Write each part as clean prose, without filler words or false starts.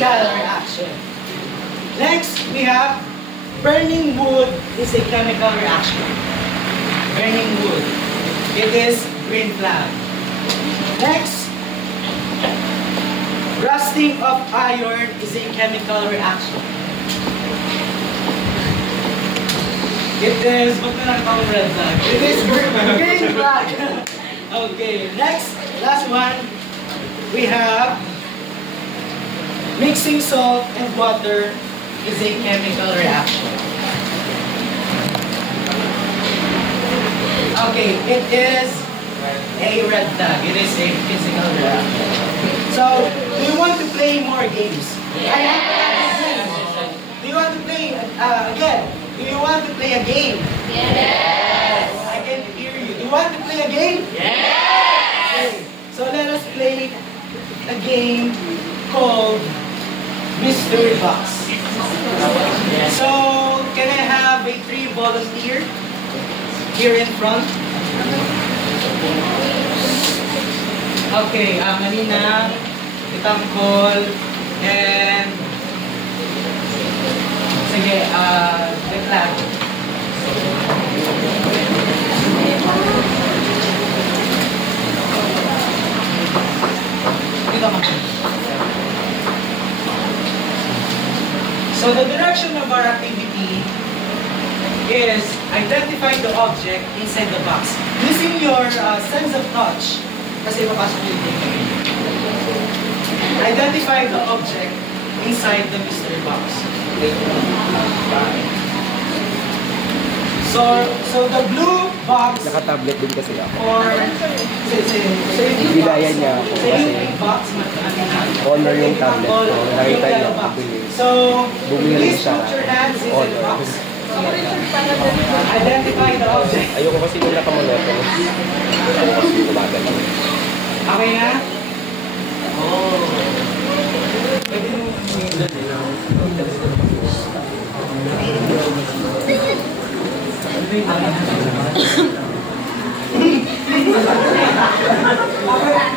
chemical reaction. Next, we have burning wood is a chemical reaction. Burning wood. It is green flag. Next, rusting of iron is a chemical reaction. It is, what na lang pang red flag? It is green flag. Okay, next, last one, we have mixing salt and water is a chemical reaction. Okay, it is a red flag. It is a physical reaction. So, do you want to play more games? Yes. Do you want to play again? Do you want to play a game? Yes. I can hear you. Do you want to play a game? Yes. Okay. So let us play a game called Mystery Box. So, can I have a 3 volunteer here in front? Okay, Manina, Itangkol, and sige, Declan. So the direction of our activity is identify the object inside the box. Using your sense of touch, kasi mapasok yung identify the object inside the mystery box. So the blue box. Naka-tablet din kasi ako. Or Bilaya niya ako kasi honor yung tablet ko. Nakita niya ako. So bumili siya. Honor. Identify the object. Ayoko kasi yung nakamonoto. Ayoko kasi yung kumagal. Okay na? Oh. Pwede mo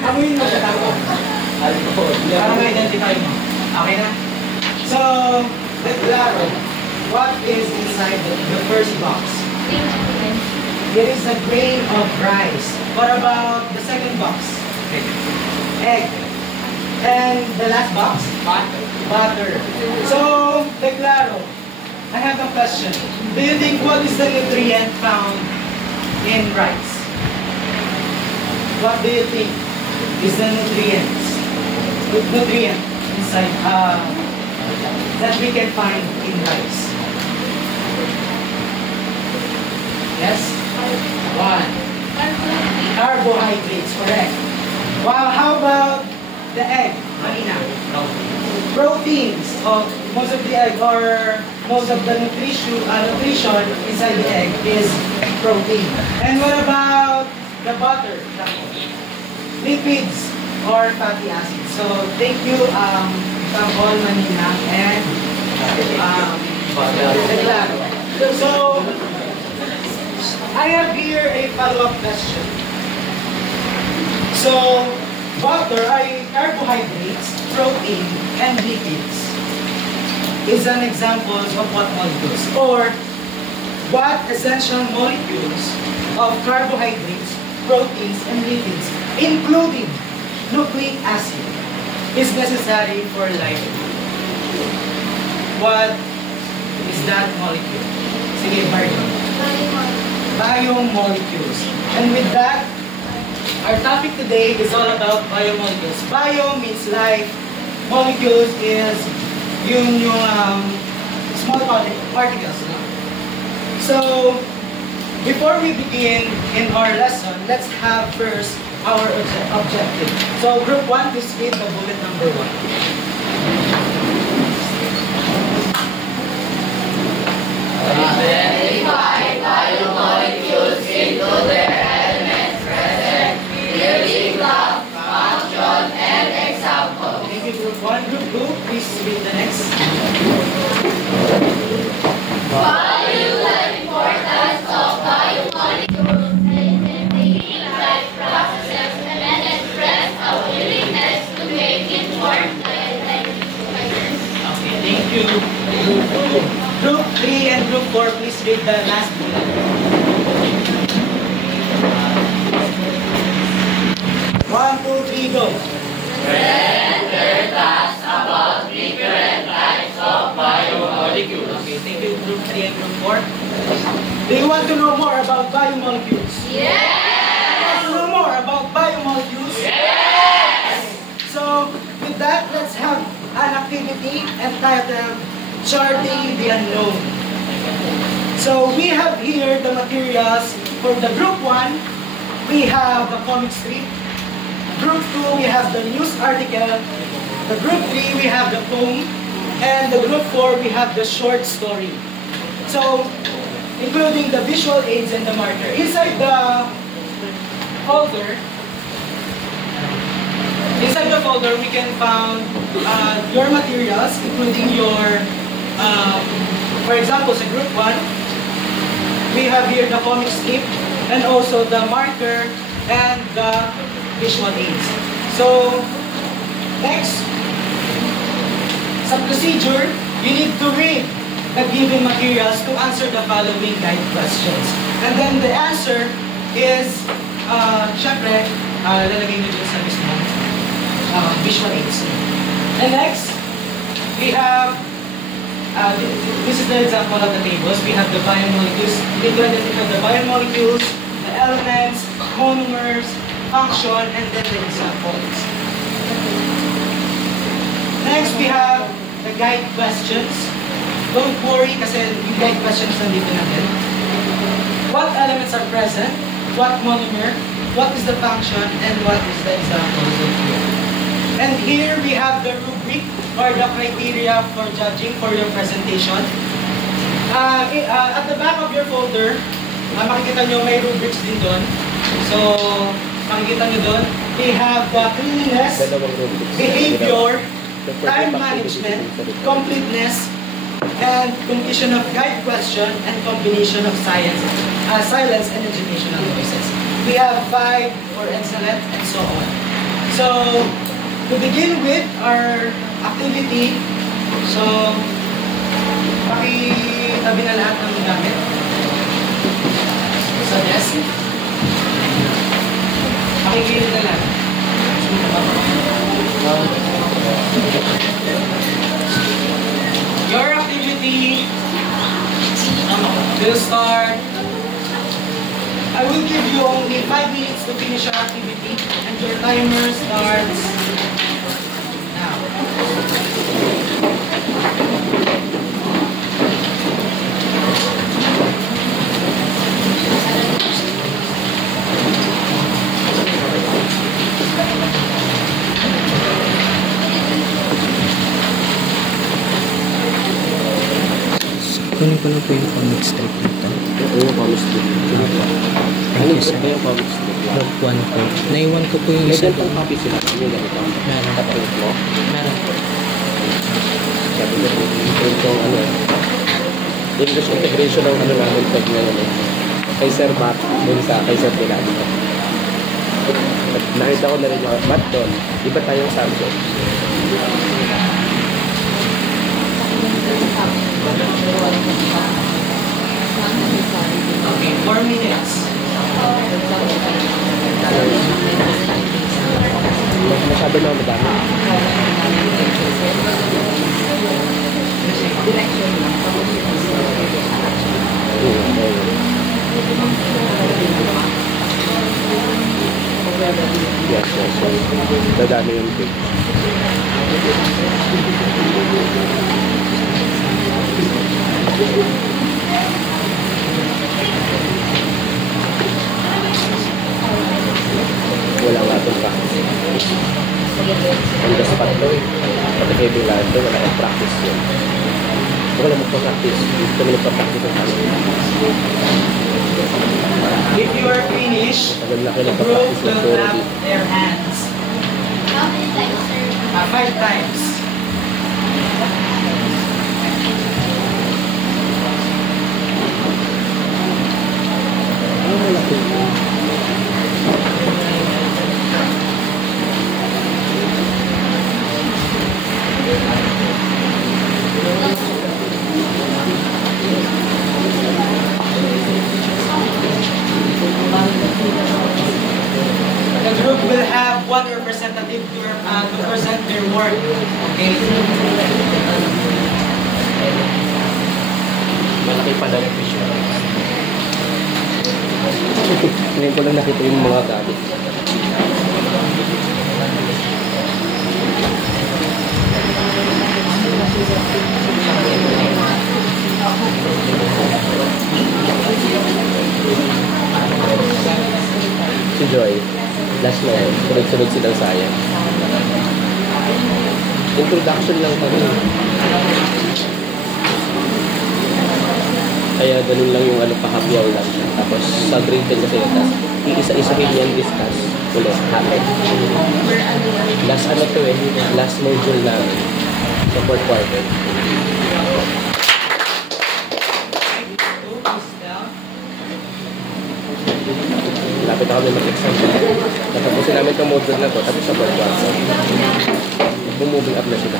amuin mo siya tako. Para ma-identify mo. Okay na? So, declaro what is inside the first box. There is a grain of rice. What about the second box? Egg. And the last box? Butter. So, declaro. I have a question. Do you think what is the nutrient found in rice? What do you think is the nutrient inside that we can find in rice? Yes? 1. Carbohydrates, correct. Wow, how about the egg? Manina. Proteins. Most of the egg or most of the nutrition inside the egg is protein. And what about the butter? Lipids or fatty acids. So thank you, Tangkol, Manina, and Declaro. So I have here a follow-up question. So butter are carbohydrates, protein, and lipids. Is an example of what molecules? Or what essential molecules of carbohydrates, proteins, and lipids, including nucleic acid, is necessary for life? What is that molecule? Sige, Martin. Biomolecules. And with that, our topic today is all about biomolecules. Bio means life. Molecules is yung small particles. So, before we begin in our lesson, let's have first our objective. So, group 1, please read the bullet number 1. Identify biomolecules into their elements present, clearly graph, function, and example. Thank you, group 1. Group 2, please read the next. Value the importance of biomolecules in daily life processes and express a willingness to make informed read the last bullet. 1, 2, 3, go. Present facts about different types of biomolecules. Okay, thank you, Group 3 and Group 4. Do you want to know more about biomolecules? Yes! Want to know more about biomolecules? Yes! So, with that, let's have an activity entitled Charting the Unknown. So, we have here the materials for the Group 1. We have the comic strip. Group 2, we have the news article. The Group 3, we have the poem. And the Group 4, we have the short story. So, including the visual aids and the marker. Inside the folder, we can find your materials, including your, for example, sa Group 1, we have here the comic strip and also the marker and the visual aids. So, next, sa procedure, you need to read the given materials to answer the following guide questions. And then the answer is, syempre, lalagay nyo dito sa mismo visual aids. And next, we have, this is the example of the tables. We have the biomolecules. We need to identify the biomolecules, the elements, monomers, function, and then the examples. Next, we have the guide questions. Don't worry kasi yung guide questions nandito na din. What elements are present? What monomer? What is the function? And what is the examples of here? And here we have the rubric or the criteria for judging for your presentation. At the back of your folder, makikita nyo may rubrics din doon. So, makikita nyo doon, we have the cleanliness, behavior, time management, completeness, and completion of guide question, and combination of silence and educational voices. We have 5 for excellent, and so on. So, to begin with our activity, so, pakitabi na lahat ng gamit. So, yes. Pakikilid na lang. Your activity will start. I will give you only 5 minutes to finish your activity, and your timer starts now. Kunin ko lang po yung comic strip nito. Yung comic strip. Ano yung comic strip? Group 1 po. Naiwan ko po yung May isa ganitong doon. copy sila. Yung ganito. Meron. Kapalit mo. Meron po. Sabi ko, yung ano, English integration ng ano namin pag ngayon. Kay Sir Matt, dun sa kay Sir Pilati. Nakita ko na rin yung Matt doon. Iba tayong subject. Okay, 4 minutes. Masyado na madami. Yes. Dadami yung page. Wala nga itong practice. On the spot daw eh. Pati kayo bilang daw, wala kang practice yun. Wala mo practice. Dito mo nagpa-practice ang tanong. If you are finished, Tagal na kayo the group nagpa-practice ng will clap 4D. their hands. How many times, sir? 5 times. Ano malaki? one representative to present their work. Okay? Malaki pa daw yung fish. Ngayon ko lang nakita yung mga gamit. Si Joy, last na yun, sunod-sunod silang sayang. Introduction lang kami. Kaya ganun lang yung ano, pahapyaw lang siya. Tapos sa grade 10 kasi yun, tapos iisa-isahin yan discuss ulit. Last ano to eh, last module namin sa 4th quarter. Lapit na kami mag-exam. Natapusin namin itong module na to, tapos sa 4th quarter. Bumubing up na sila.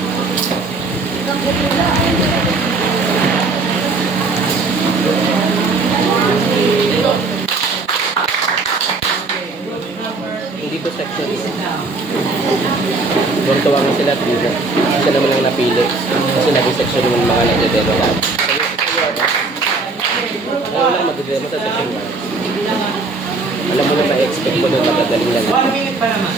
Hindi ko section. Tuwa nga sila, Trina. Siya naman lang napili. Kasi naging section yung mga nagdedemo lang. Ayaw lang magdedemo sa section 1. Alam mo na ma-expect mo doon magagaling lang. 1 minute pa naman.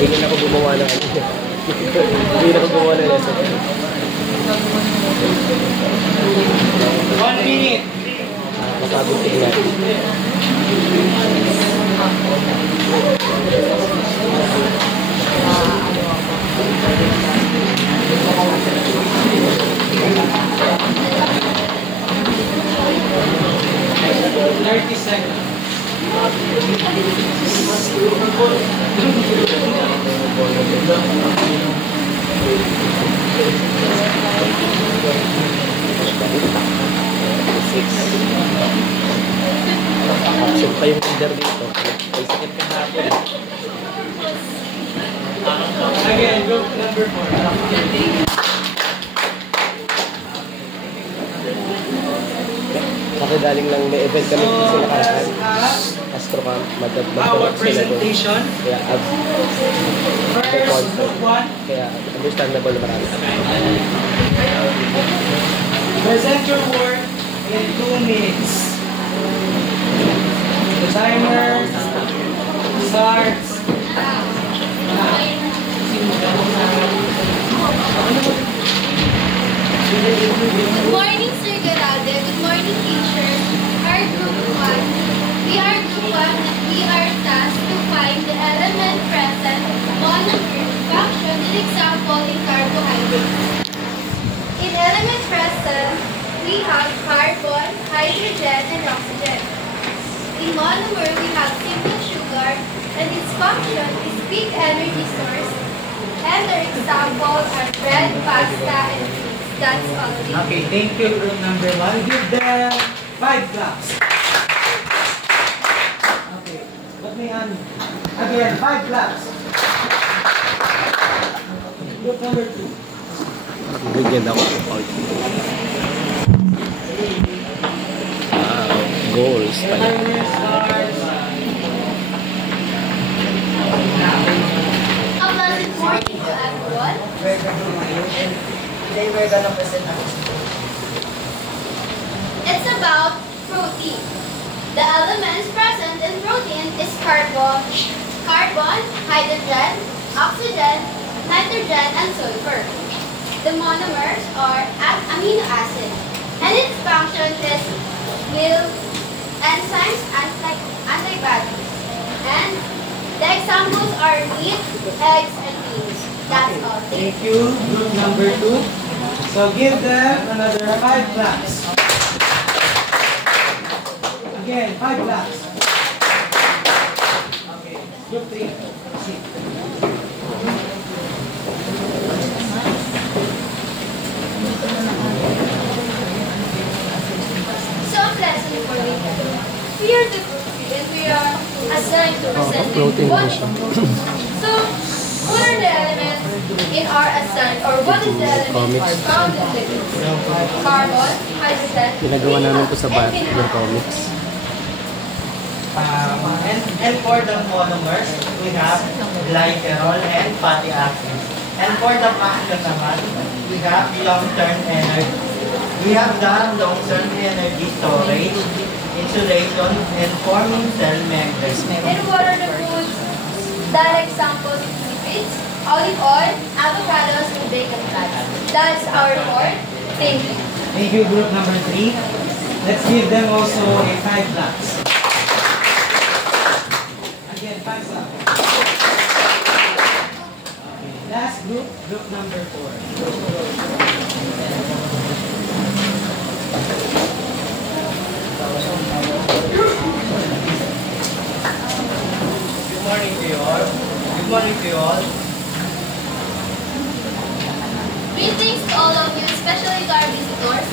Hindi na ako gumawa ng ano. Hindi na ako gumawa ng lesson. 1 minute. Mapagod tingnan. Absent pa yung leader dito. May sakit ka hapon. Again, group number 4. Kasi daling lang may event kami So, kasi let's nakaraan. have Astrocamp, our magdadagdag sila doon. presentation. Kaya First, group 1. kaya understandable na marami. Present your work in 2 minutes. The timer starts now. Good morning, Sir Garalde. Good morning, teacher. Our group 1. We are group 1 and we are tasked to find the element present on a function and example in carbohydrates. In element present, we have carbon, hydrogen, and oxygen. In monomer, we have simple sugar, and its function is big energy source. And their examples are bread, pasta, and cheese. That's all. Okay, thank you, group number 1. Give them 5 claps. Okay, let me on. Again, 5 claps. Group number 2. Bigyan ako ng out. Wow, goals pala. Timer starts now. A pleasant morning to everyone. Today we're gonna present our It's about protein. The elements present in protein is carbon, hydrogen, oxygen, nitrogen, and sulfur. The monomers are amino acids, and its function is milk, enzymes, antibodies. And the examples are meat, eggs, and beans. That's all. Thank you, group number 2. So give them another 5 claps. Again, 5 claps. Okay, group 3. Proceed. So pleasant for We are the group 3 and we are assigned to present protein one. mo siya. So, what are the elements in our assigned, or what is the element found in liquids? Carbon, hydrogen, Ginagawa namin to sa and bat, mineral. yung comics. And for the monomers, we have glycerol and fatty acids. And for the function naman, we have long-term energy. We have the long-term energy storage, insulation, and forming cell membranes. And what are the foods that examples of liquids? Olive oil, avocados, and bacon fats. That's our report. Thank you. Thank you, group number 3. Let's give them also a 5 laps. Again, 5 laps. Okay, last group, group number 4. Good morning to you all. Good morning to you all. Greetings to all of you, especially to our visitors.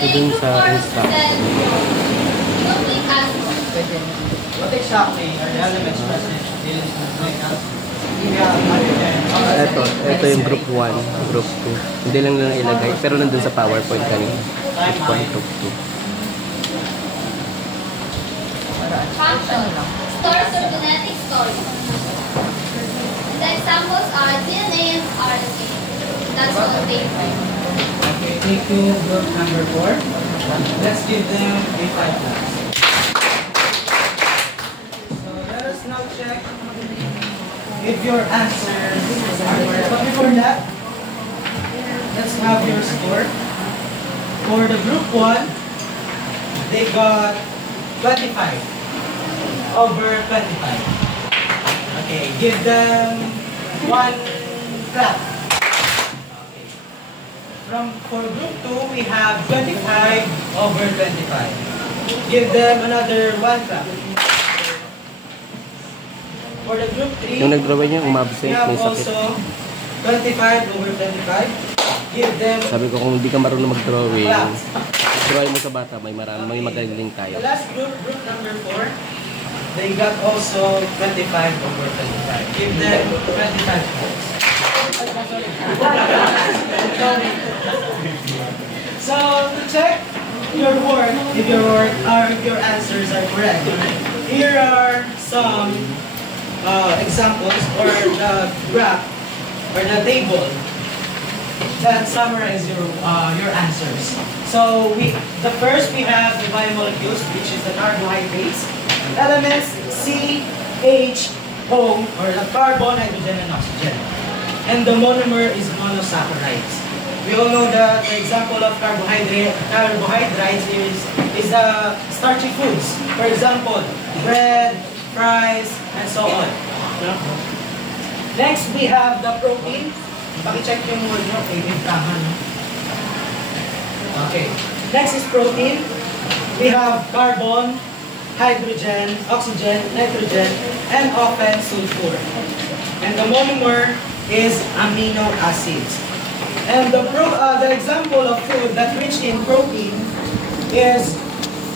Today, Dun group sa 4 Insta. presents nucleic acid. What exactly are the elements present in nucleic acid? We have hydrogen. Ito yung group 1, group 2. Hindi lang nila ilagay, pero nandun sa PowerPoint kanina. Group 1, group 2. Function, stores or genetic storage. The examples are DNA and RNA. That's all they are. Okay, thank you, group number 4. Let's give them a 5 laps. So let us now check if your answers are correct. But before that, let's have your score. For the group 1, they got 25 over 25. Okay, give them 1 clap. Okay. For group 2, we have 25 over 25. Give them another 1 clap. For the group 3, Yung nag-drawing yung we umabsent, have may sakit. also 25 over 25. Give them Sabi ko kung hindi ka marunong mag-drawing, clap. drawing mo sa bata, may magaling tayo. The last group, group number 4, they got also 25 over 25. Give them 25 points. So, to check your work, if your answers are correct, here are some examples or the graph or the table that summarize your answers. So the first we have the biomolecules, which is the carbohydrates, elements C, H, O, or the carbon, hydrogen, and oxygen. And the monomer is monosaccharides. We all know that the example of carbohydrates is the starchy foods. For example, bread, fries, and so on. Next, we have the protein. Paki-check yung word nyo. Okay. Next is protein. We have carbon, hydrogen, oxygen, nitrogen, and often sulfur. And the monomer is amino acids. And the example of food that rich in protein is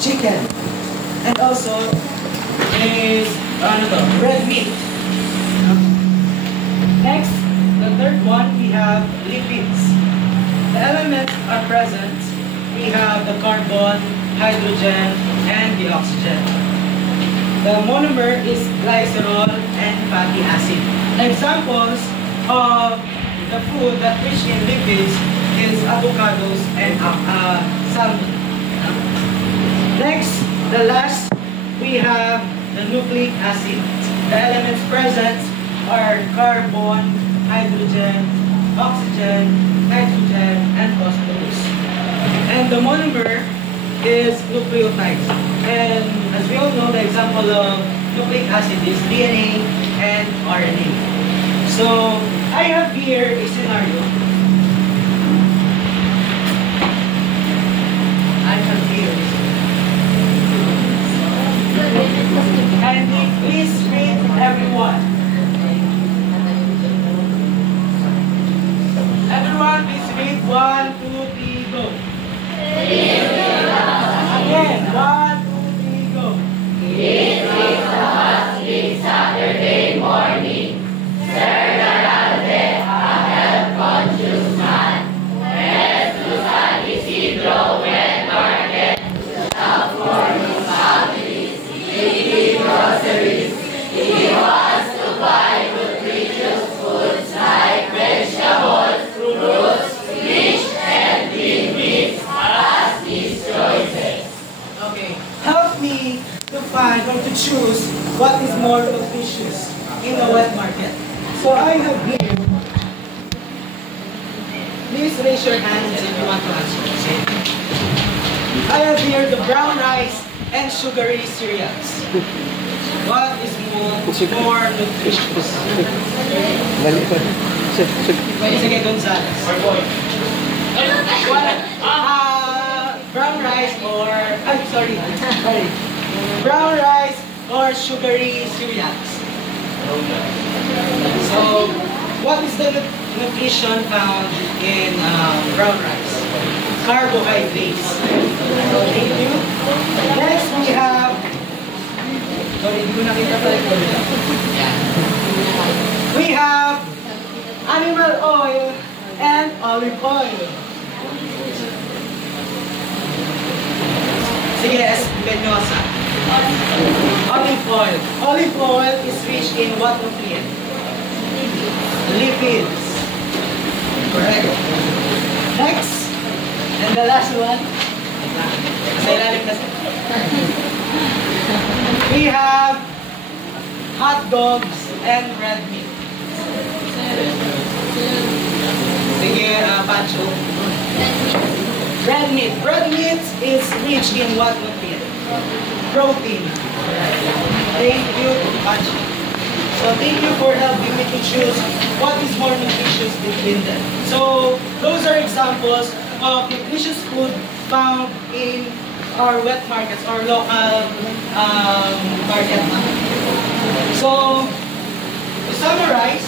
chicken. And also is red meat. Next, the third one, we have lipids. The elements are present. We have the carbon, hydrogen, and the oxygen. The monomer is glycerol and fatty acid. Examples of the food that rich in lipids is avocados and salmon. Next, the last, we have the nucleic acid. The elements present are carbon, hydrogen, oxygen, nitrogen, and phosphorus. And the monomer is nucleotides. And as we all know, the example of nucleic acid is DNA and RNA. So I have here a scenario. I have here a scenario. And please read everyone. Everyone, please read 1, 2, 3, go. Again, 1, 2, 3, go. find or to choose what is more nutritious in the wet market. So I have here, please raise your hands if you want to answer. I have here the brown rice and sugary cereals. What is more nutritious? Sige, Gonzales. Brown rice or, sorry. Brown rice or sugary cereals. So, what is the nutrition found in brown rice? Carbohydrates. Thank you. Next, we have, sorry, hindi ko nakita pala ito. We have animal oil and olive oil. Sige, Espinosa. Olive oil. Olive oil is rich in what nutrient? Lipids. Correct. Next, and the last one. Sa ilalim kasi. We have hot dogs and red meat. Sige, Pancho. Red meat. Red meat is rich in what nutrient? Protein. Thank you, Pancho. So thank you for helping me to choose what is more nutritious between them. So those are examples of nutritious food found in our wet markets or local market. So to summarize,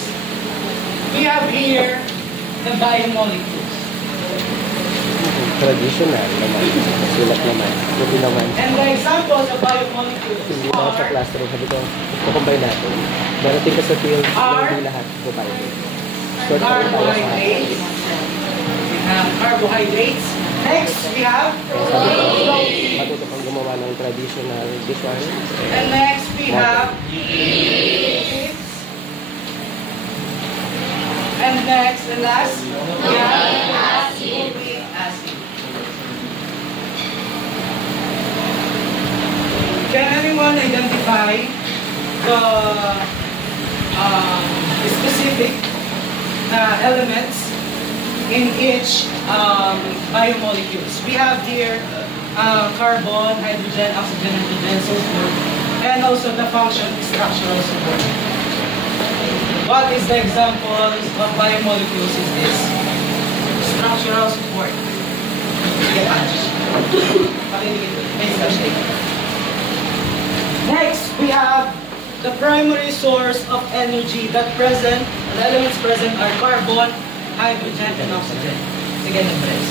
we have here the biomolecules. Traditional naman. Sulat naman. Buti naman. And the examples of biomolecules Hindi ako sa are classroom. Sabi ko, kukumbay natin. Darating ka sa field, hindi lahat kukumbay. Short carbohydrates. We have carbohydrates. Next, we have protein. Matuto pang gumawa ng traditional dishwasher. And next, we have lipids. And next, and last, we have nucleic acid. Can anyone identify the specific elements in each biomolecules? We have here carbon, hydrogen, oxygen, nitrogen, so forth, and also the function structural support. What is the examples of biomolecules is this? Structural support. Next, we have the primary source of energy that present, the elements present are carbon, hydrogen, and oxygen. Sige, press.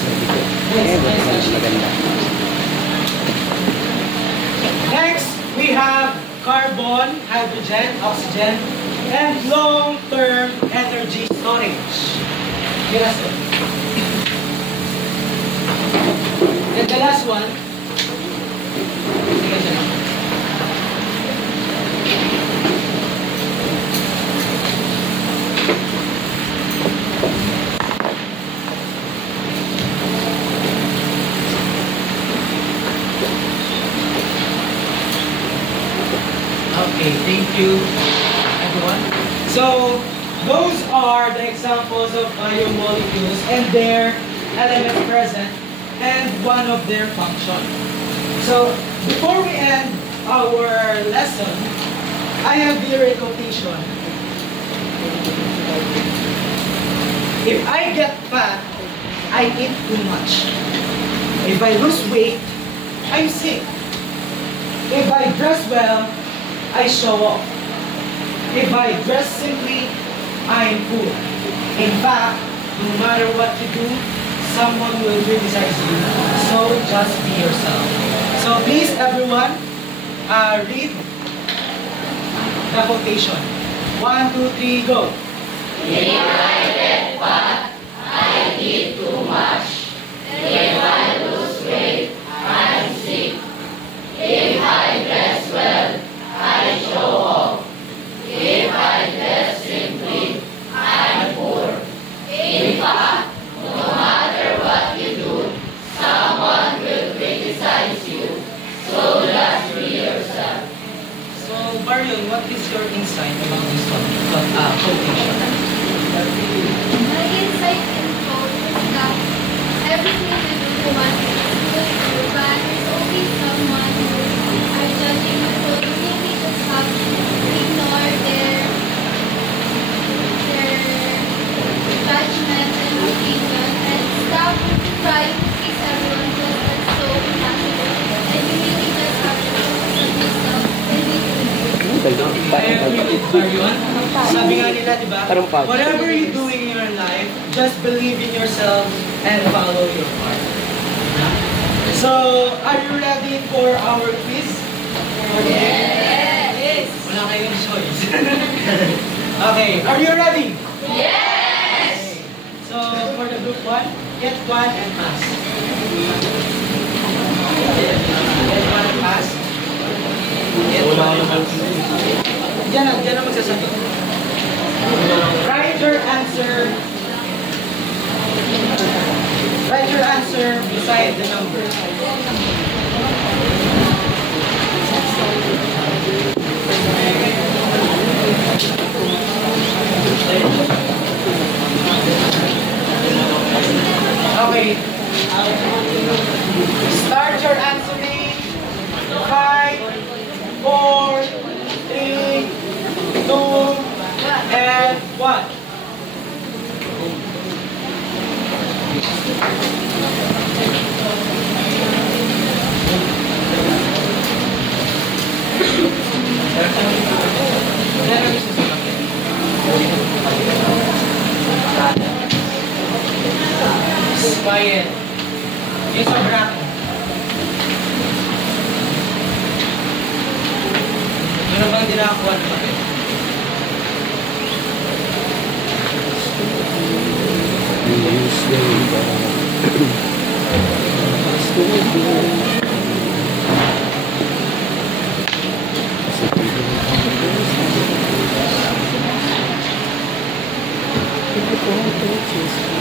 Next, we have carbon, hydrogen, oxygen, and long-term energy storage. Yes, sir. And the last one, sige, sir. Okay, thank you, everyone. So, those are the examples of biomolecules and their elements present and one of their function. So, before we end our lesson, I have here a quotation. If I get fat, I eat too much. If I lose weight, I'm sick. If I dress well, I show off. If I dress simply, I'm poor. In fact, no matter what you do, someone will criticize you. So just be yourself. So please, everyone, read the quotation. 1, 2, 3, go. If I get fat, I eat too much. If I lose weight, I'm sick. If I dress well, I show off. If I dress simply, I'm poor. In fact, no matter what you do, someone will criticize you. So just be yourself. Marion, what is your insight about this quotation? My insight in quote is that everything we do to one is good, but there's always someone who are judging us. So you really just have to ignore their judgment and opinion and stop trying to please everyone because that's so impossible. And you really just have to focus on yourself and be I agree with Marion. Sabi nga nila, di ba? Parang pag- Whatever you do in your life, just believe in yourself and follow your heart. So, are you ready for our quiz? Yes! Wala kayong choice. Okay, are you ready? Yes! So, for the group 1, get 1 and pass. Get 1 and pass. Get 1 and pass. Diyan na magsasagot. Write your answer. Write your answer beside the number. Okay. Start your answering. 5, 4, 3, 2, and 1. Quiet. Yung sobra ko. Ano bang dinakakuha ng papel? Thank you.